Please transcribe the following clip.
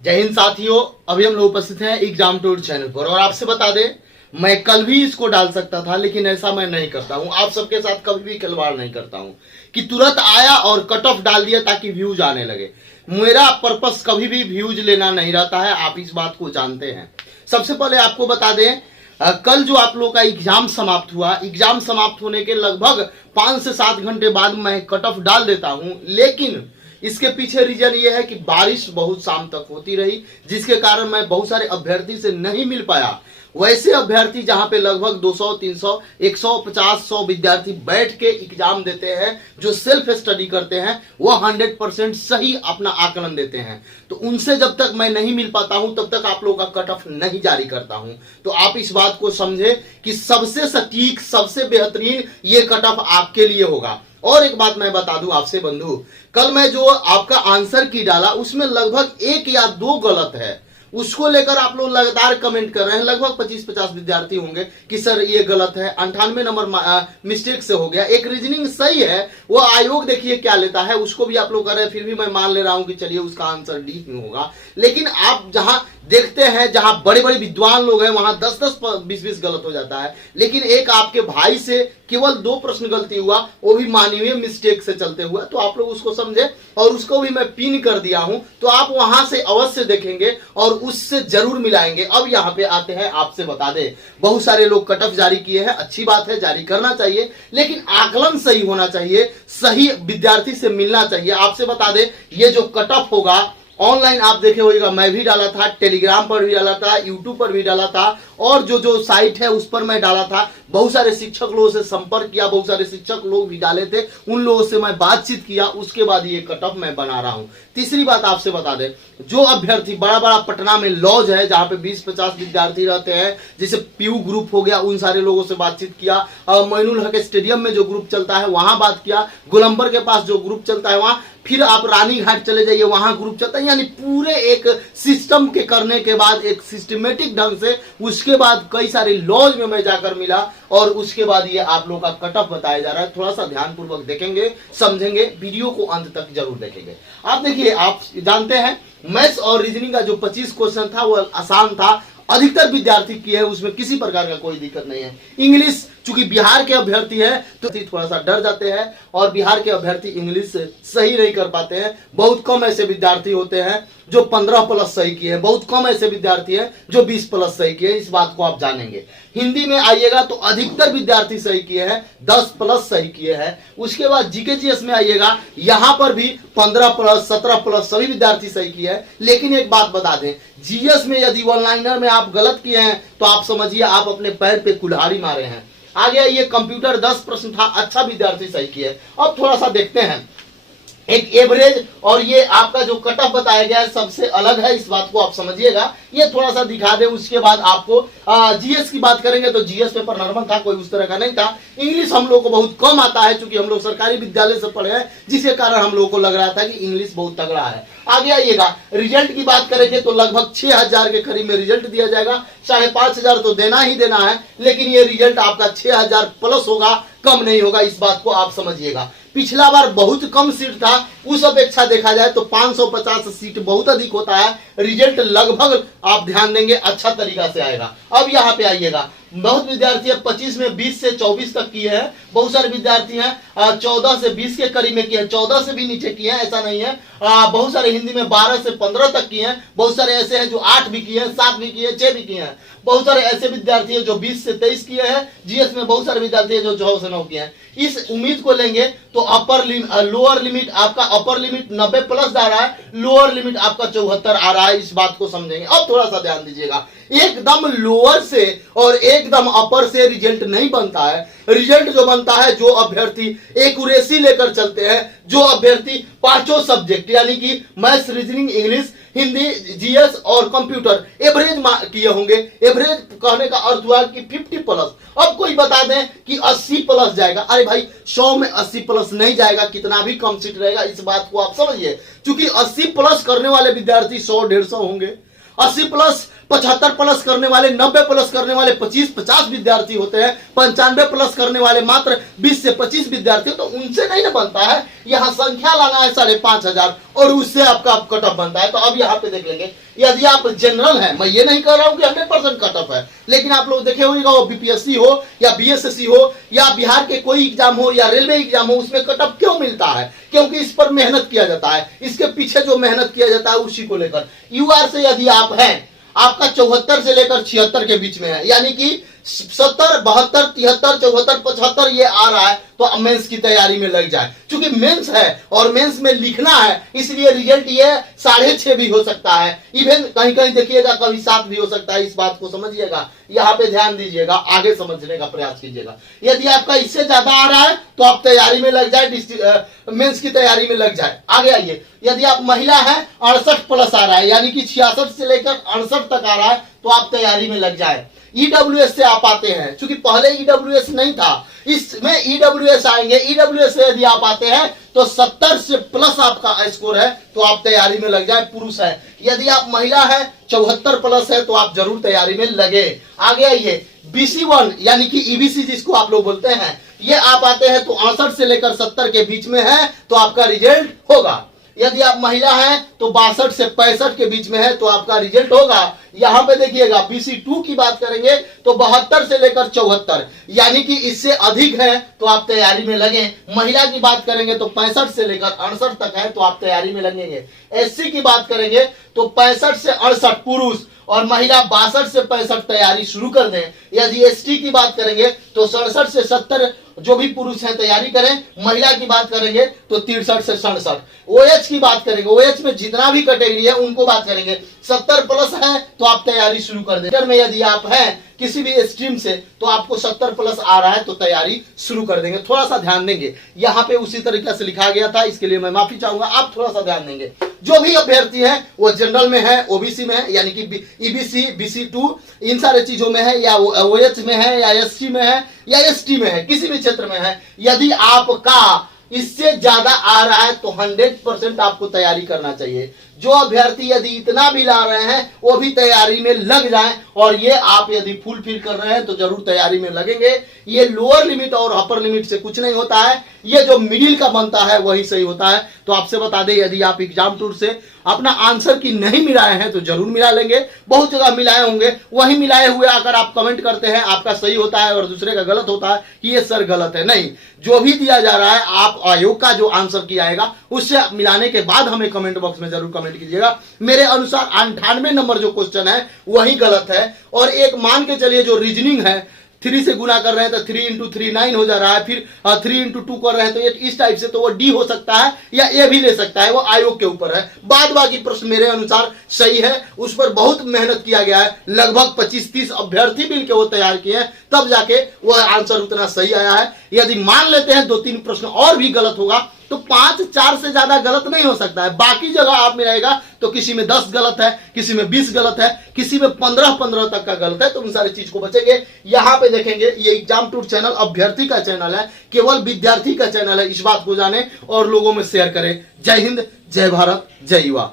जय हिंद साथियों, अभी हम लोग उपस्थित हैं एग्जाम टूर चैनल पर और आपसे बता दें मैं कल भी इसको डाल सकता था, लेकिन ऐसा मैं नहीं करता हूं। आप सबके साथ कभी भी खिलवाड़ नहीं करता हूं कि तुरंत आया और कट ऑफ डाल दिया ताकि व्यूज आने लगे। मेरा पर्पस कभी भी व्यूज लेना नहीं रहता है, आप इस बात को जानते हैं। सबसे पहले आपको बता दें, कल जो आप लोगों का एग्जाम समाप्त हुआ, एग्जाम समाप्त होने के लगभग 5 से 7 घंटे बाद मैं कट ऑफ डाल देता हूं, लेकिन इसके पीछे रीजन ये है कि बारिश बहुत शाम तक होती रही, जिसके कारण मैं बहुत सारे अभ्यर्थी से नहीं मिल पाया। वैसे अभ्यर्थी जहां पे लगभग 200, 300, 150, 100 विद्यार्थी बैठ के एग्जाम देते हैं, जो सेल्फ स्टडी करते हैं, वो 100% सही अपना आकलन देते हैं। तो उनसे जब तक मैं नहीं मिल पाता हूं तब तक आप लोगों का कट ऑफ नहीं जारी करता हूं। तो आप इस बात को समझे कि सबसे सटीक, सबसे बेहतरीन ये कट ऑफ आपके लिए होगा। और एक बात मैं बता दूं आपसे बंधु, कल मैं जो आपका आंसर की डाला उसमें लगभग 1 या 2 गलत है। उसको लेकर आप लोग लगातार कमेंट कर रहे हैं। लगभग 25-50 विद्यार्थी होंगे कि सर ये गलत है, 98 नंबर मिस्टेक से हो गया। एक रीजनिंग सही है, वो आयोग देखिए क्या लेता है, उसको भी आप लोग कर रहे हैं। फिर भी मैं मान ले रहा हूं कि चलिए उसका आंसर डी में होगा। लेकिन आप जहां देखते हैं, जहां बड़े बड़े विद्वान लोग हैं, वहां 10-10, 20-20 गलत हो जाता है। लेकिन एक आपके भाई से केवल 2 प्रश्न गलती हुआ, वो भी मानवीय मिस्टेक से चलते हुए। तो आप लोग उसको समझे और उसको भी मैं पिन कर दिया हूं, तो आप वहां से अवश्य देखेंगे और उससे जरूर मिलाएंगे। अब यहां पे आते हैं, आपसे बता दें, बहुत सारे लोग कट ऑफ जारी किए हैं, अच्छी बात है, जारी करना चाहिए, लेकिन आकलन सही होना चाहिए, सही विद्यार्थी से मिलना चाहिए। आपसे बता दें, ये जो कट ऑफ होगा ऑनलाइन आप देखे होगा, मैं भी डाला था, टेलीग्राम पर भी डाला था, यूट्यूब पर भी डाला था, और जो साइट है उस पर मैं डाला था। बहुत सारे शिक्षक लोगों से संपर्क किया, बहुत सारे शिक्षक लोग भी डाले थे, उन लोगों से मैं बातचीत किया, उसके बाद ये कट ऑफ मैं बना रहा हूं। तीसरी बात आपसे बता दें, जो अभ्यर्थी बड़ा बड़ा पटना में लॉज है जहां पे 20-50 विद्यार्थी रहते हैं, जैसे पीयू ग्रुप हो गया, उन सारे लोगों से बातचीत किया। मोइनुल हक स्टेडियम में जो ग्रुप चलता है वहां बात किया, गोलंबर के पास जो ग्रुप चलता है वहां, फिर आप रानी घाट चले जाइए, वहां ग्रुप चलता है। यानी पूरे एक सिस्टम के करने के बाद, एक सिस्टमेटिक ढंग से, उसके बाद कई सारे लॉज में मैं जाकर मिला और उसके बाद ये आप लोगों का कट ऑफ बताया जा रहा है। थोड़ा सा ध्यानपूर्वक देखेंगे, समझेंगे, वीडियो को अंत तक जरूर देखेंगे। आप देखिए, आप जानते हैं मैथ्स और रीजनिंग का जो 25 क्वेश्चन था वो आसान था, अधिकतर विद्यार्थी किए हैं, उसमें किसी प्रकार का कोई दिक्कत नहीं है। इंग्लिश, चूंकि बिहार के अभ्यर्थी है तो थोड़ा सा डर जाते हैं और बिहार के अभ्यर्थी इंग्लिश सही नहीं कर पाते हैं। बहुत कम ऐसे विद्यार्थी होते हैं जो 15+ सही किए हैं, बहुत कम ऐसे विद्यार्थी हैं जो 20+ सही किए हैं, इस बात को आप जानेंगे। हिंदी में आइएगा तो अधिकतर विद्यार्थी सही किए हैं, 10+ सही किए हैं। उसके बाद जीके जीएस में आइएगा, यहां पर भी 15+, 17+ सभी विद्यार्थी सही किए हैं। लेकिन एक बात बता दें, जीएस में यदि वन लाइनर में आप गलत किए हैं तो आप समझिए आप अपने पैर पे कुल्हाड़ी मारे हैं। आगे ये कंप्यूटर 10 प्रश्न था, अच्छा विद्यार्थी सही किए। अब थोड़ा सा देखते हैं एक एवरेज, और ये आपका जो कट ऑफ बताया गया है सबसे अलग है, इस बात को आप समझिएगा। ये थोड़ा सा दिखा दे, उसके बाद आपको जीएस की बात करेंगे तो जीएस पेपर नॉर्मल था, कोई उस तरह का नहीं था। इंग्लिश हम लोग को बहुत कम आता है, क्योंकि हम लोग सरकारी विद्यालय से पढ़े हैं, जिसके कारण हम लोग को लग रहा था कि इंग्लिश बहुत तगड़ा है। आगे आइएगा, रिजल्ट की बात करेंगे तो लगभग 6000 के करीब में रिजल्ट दिया जाएगा। 5500 तो देना ही देना है, लेकिन ये रिजल्ट आपका 6000+ होगा, कम नहीं होगा, इस बात को आप समझिएगा। पिछला बार बहुत कम सीट था, उस अपेक्षा देखा जाए तो 550 सीट बहुत अधिक होता है। रिजल्ट लगभग आप ध्यान देंगे अच्छा तरीका से आएगा। अब यहाँ पे आइएगा, बहुत विद्यार्थी 25 में 20 से 24 तक किए हैं, बहुत सारे विद्यार्थी हैं 14 से 20 के करीब में किए हैं, 14 से भी नीचे किए हैं, ऐसा नहीं है। बहुत सारे हिंदी में 12 से 15 तक किए हैं, बहुत सारे ऐसे हैं जो 8 भी किए हैं, 7 भी किए हैं, 6 भी किए हैं। बहुत सारे ऐसे विद्यार्थी हैं जो 20 से 23 किए हैं। जीएस में बहुत सारे विद्यार्थी हैं जो 14 से 9 किए हैं। इस उम्मीद को लेंगे तो लोअर लिमिट आपका, अपर लिमिट 90+ आ रहा है, लोअर लिमिट आपका 74 आ रहा है, इस बात को समझेंगे। अब थोड़ा सा ध्यान दीजिएगा, एकदम लोअर से और एकदम अपर से रिजल्ट नहीं बनता है। रिजल्ट जो बनता है, जो अभ्यर्थी एक्यूरेसी लेकर चलते हैं, जो अभ्यर्थी 5 सब्जेक्ट यानी कि maths, reasoning, English, Hindi, GS और कंप्यूटर एवरेज किए होंगे। एवरेज कहने का अर्थ हुआ कि 50+। अब कोई बता दें कि 80+ जाएगा, अरे भाई 100 में 80+ नहीं जाएगा, कितना भी कम सीट रहेगा, इस बात को आप समझिए। क्योंकि 80+ करने वाले विद्यार्थी 100-150 होंगे, 80 प्लस 75 प्लस करने वाले, 90 प्लस करने वाले 25-50 विद्यार्थी होते हैं, 95 प्लस करने वाले मात्र 20 से 25 विद्यार्थी, तो उनसे नहीं ना बनता है। यहाँ संख्या लाना है 5,500 और उससे आपका कट ऑफ बनता है। तो अब यहाँ पे देख लेंगे, यदि आप जनरल हैं, मैं ये नहीं कह रहा हूं कि 100% कट ऑफ है, लेकिन आप लोग देखे होंगे वो बीपीएससी हो या बीएसएससी हो या बिहार के कोई एग्जाम हो या रेलवे एग्जाम हो, उसमें कट ऑफ क्यों मिलता है? क्योंकि इस पर मेहनत किया जाता है, इसके पीछे जो मेहनत किया जाता है उसी को लेकर। यूआर से यदि आप हैं, आपका 74 से लेकर 76 के बीच में है, यानी कि 70, 72, 73, 74, 75 ये आ रहा है, तो मेंस की तैयारी में लग जाए। क्योंकि मेंस है और मेंस में लिखना है, इसलिए रिजल्ट ये 6.5 भी हो सकता है, इवन कहीं कहीं देखिएगा कभी 7 भी हो सकता है। इस बात को समझिएगा, यहाँ पे ध्यान दीजिएगा, आगे समझने का प्रयास कीजिएगा। यदि आपका इससे ज्यादा आ रहा है तो आप तैयारी में लग जाए, मेंस की तैयारी में लग जाए। आगे आइए, यदि आप महिला है 68 प्लस आ रहा है, यानी कि 66 से लेकर 68 तक आ रहा है, तो आप तैयारी में लग जाए। ईडब्ल्यूएस से आप आते हैं, क्योंकि पहले ईडब्ल्यूएस नहीं था, इसमें ईडब्ल्यूएस आएंगे। ईडब्ल्यूएस से यदि आप आते हैं तो 70 से प्लस आपका स्कोर है, तो आप तैयारी में लग जाए। पुरुष है, यदि आप महिला है 74 प्लस है, तो आप जरूर तैयारी में लगे। आगे आइए, BC1 यानी कि ईबीसी जिसको आप लोग बोलते हैं, ये आप आते हैं तो 68 से लेकर 70 के बीच में है, तो आपका रिजल्ट होगा। यदि आप महिला हैं तो 62 से 65 के बीच में है, तो आपका रिजल्ट होगा। यहां पे देखिएगा, BC2 की बात करेंगे तो 72 से लेकर 74, यानी कि इससे अधिक है, तो आप तैयारी में लगे। महिला की बात करेंगे तो 65 से लेकर 68 तक है, तो आप तैयारी में लगेंगे। SC की बात करेंगे तो 65 से 68 पुरुष और महिला 62 से 65 तैयारी शुरू कर दें। यदि ST की बात करेंगे तो 67 से 70 जो भी पुरुष हैं तैयारी करें। महिला की बात करेंगे तो 63 से 67। OH की बात करेंगे, OH में जितना भी कैटेगरी है उनको बात करेंगे, 70 प्लस है तो आप तैयारी शुरू कर दें। में यदि आप हैं किसी भी स्ट्रीम से तो आपको 70 प्लस आ रहा है, तो तैयारी शुरू कर देंगे। थोड़ा सा ध्यान देंगे, यहाँ पे उसी तरीके से लिखा गया था, इसके लिए मैं माफी चाहूंगा, आप थोड़ा सा ध्यान देंगे। जो भी अभ्यर्थी है वो जनरल में है, ओबीसी में है, यानी कि ईबीसी, BC2 इन सारे चीजों में है, या OH में है, या SC में है, या ST में है, किसी भी क्षेत्र में है, यदि आपका इससे ज्यादा आ रहा है तो 100% आपको तैयारी करना चाहिए। जो अभ्यर्थी यदि इतना भी ला रहे हैं वो भी तैयारी में लग जाएं, और ये आप यदि फुलफिल कर रहे हैं तो जरूर तैयारी में लगेंगे। ये लोअर लिमिट और अपर लिमिट से कुछ नहीं होता है, ये जो मिडिल का बनता है वही सही होता है। तो आपसे बता दें, यदि आप एग्जाम टूर से अपना आंसर की नहीं मिलाए हैं तो जरूर मिला लेंगे। बहुत जगह मिलाए होंगे, वही मिलाए हुए अगर आप कमेंट करते हैं आपका सही होता है और दूसरे का गलत होता है कि ये सर गलत है, नहीं, जो भी दिया जा रहा है आप आयोग का जो आंसर किया आएगा उससे मिलाने के बाद हमें कमेंट बॉक्स में जरूर कमेंट कीजिएगा। मेरे अनुसार 98 नंबर जो क्वेश्चन है वही गलत है, और एक मान के चलिए जो रीजनिंग है 3 से गुना कर रहे हैं तो 3 इंटू 3 9 हो जा रहा है, फिर 3 इंटू 2 कर रहे हैं तो ये इस टाइप से, तो वो डी हो सकता है या ए भी ले सकता है, वो आयोग के ऊपर है। बाद बाकी प्रश्न मेरे अनुसार सही है, उस पर बहुत मेहनत किया गया है, लगभग 25-30 अभ्यर्थी मिलकर वो तैयार किए हैं, तब जाके वो आंसर उतना सही आया है। यदि मान लेते हैं 2-3 प्रश्न और भी गलत होगा तो 5-4 से ज्यादा गलत नहीं हो सकता है। बाकी जगह आप मिलाएगा तो किसी में 10 गलत है, किसी में 20 गलत है, किसी में 15 तक का गलत है, तो उन सारी चीज को बचेंगे। यहाँ पे देखेंगे, ये एग्जाम टूर चैनल अभ्यर्थी का चैनल है, केवल विद्यार्थी का चैनल है, इस बात को जाने और लोगों में शेयर करें। जय हिंद, जय भारत, जय युवा।